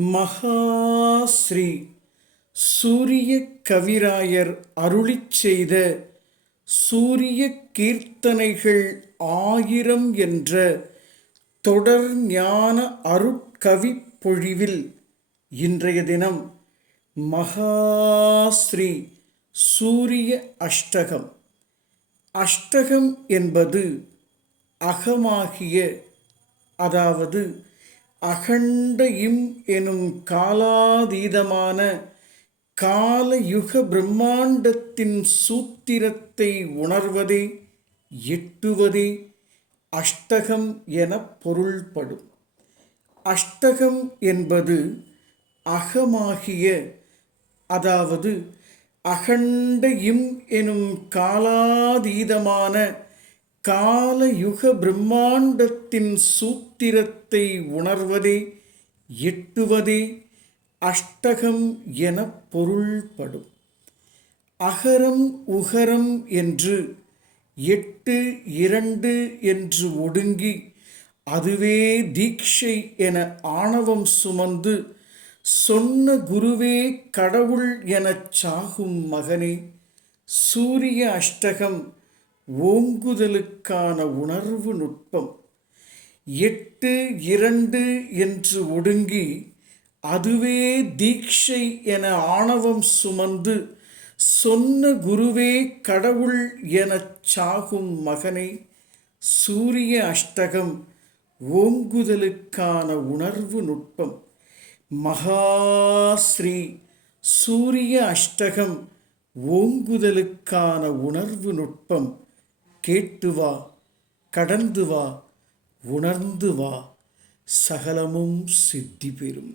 மகாஸ்ரீ சூரிய கவிராயர் அருளிச் செய்த சூரிய கீர்த்தனைகள் ஆயிரம் என்ற தொடர் ஞான அருட்கவி பொழிவில் இன்றைய தினம் மகாஸ்ரீ சூரிய அஷ்டகம். அஷ்டகம் என்பது அகமாகிய அதாவது அகண்ட இம் எனும் காலாதீதமான காலயுக பிரம்மாண்டத்தின் சூத்திரத்தை உணர்வதே எட்டுவதே அஷ்டகம் என பொருள்படும். அஷ்டகம் என்பது அகமாகிய அதாவது அகண்ட இம் எனும் காலாதீதமான காலயுக பிரம்மாண்டத்தின் சூத்திரத்தை உணர்வதே எட்டுவதே அஷ்டகம் என பொருள்படும். அகரம் உகரம் என்று எட்டு இரண்டு என்று ஒடுங்கி அதுவே தீட்சை என ஆணவம் சுமந்து சொன்ன குருவே கடவுள் எனச் சாகும் மகனே சூரிய அஷ்டகம் ஓங்குதலுக்கான உணர்வு நுட்பம். எட்டு இரண்டு என்று ஒடுங்கி அதுவே தீட்சை என ஆணவம் சுமந்து சொன்ன குருவே கடவுள் எனச் சாகும் மகனை சூரிய அஷ்டகம் ஓங்குதலுக்கான உணர்வு நுட்பம். மகாஸ்ரீ சூரிய அஷ்டகம் ஓங்குதலுக்கான உணர்வு நுட்பம். கேட்டு வா கடந்து வா உணர்ந்து வா சகலமும் சித்தி பெறும்